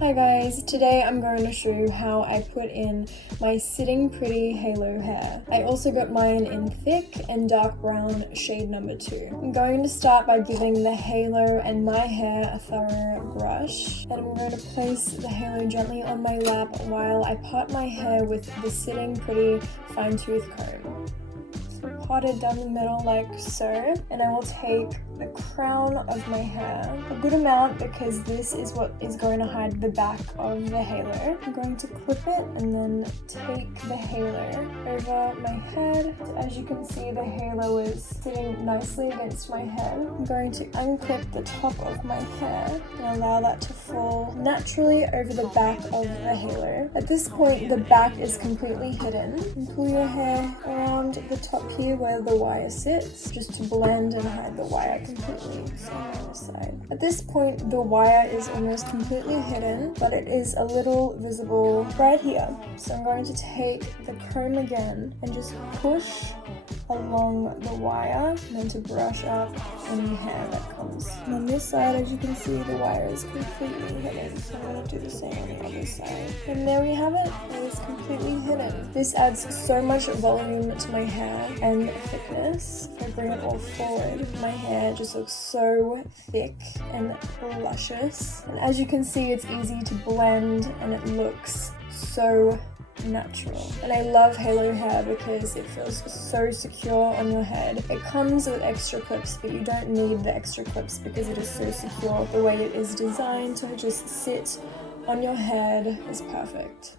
Hi guys, today I'm going to show you how I put in my Sitting Pretty halo hair. I also got mine in thick and dark brown shade number 2. I'm going to start by giving the halo and my hair a thorough brush, and I'm going to place the halo gently on my lap while I part my hair with the Sitting Pretty fine tooth comb. Part it down the middle like so, and I will take the crown of my hair, a good amount because this is what is going to hide the back of the halo. I'm going to clip it and then take the halo over my head. As you can see, the halo is sitting nicely against my head. I'm going to unclip the top of my hair and allow that to fall naturally over the back of the halo. At this point, the back is completely hidden. And pull your hair around the top here where the wire sits, just to blend and hide the wire completely from the other side. At this point, the wire is almost completely hidden, but it is a little visible right here. So I'm going to take the comb again and just push along the wire and then to brush up any hair that comes. And on this side, as you can see, the wire is completely hidden. So I'm going to do the same on the other side. And there we have it. It is completely hidden. This adds so much volume to my hair and thickness. If I bring it all forward, my hair just looks so thick and luscious. And as you can see, it's easy to blend and it looks so natural. And I love halo hair because it feels so secure on your head. It comes with extra clips, but you don't need the extra clips because it is so secure. The way it is designed to just sit on your head is perfect.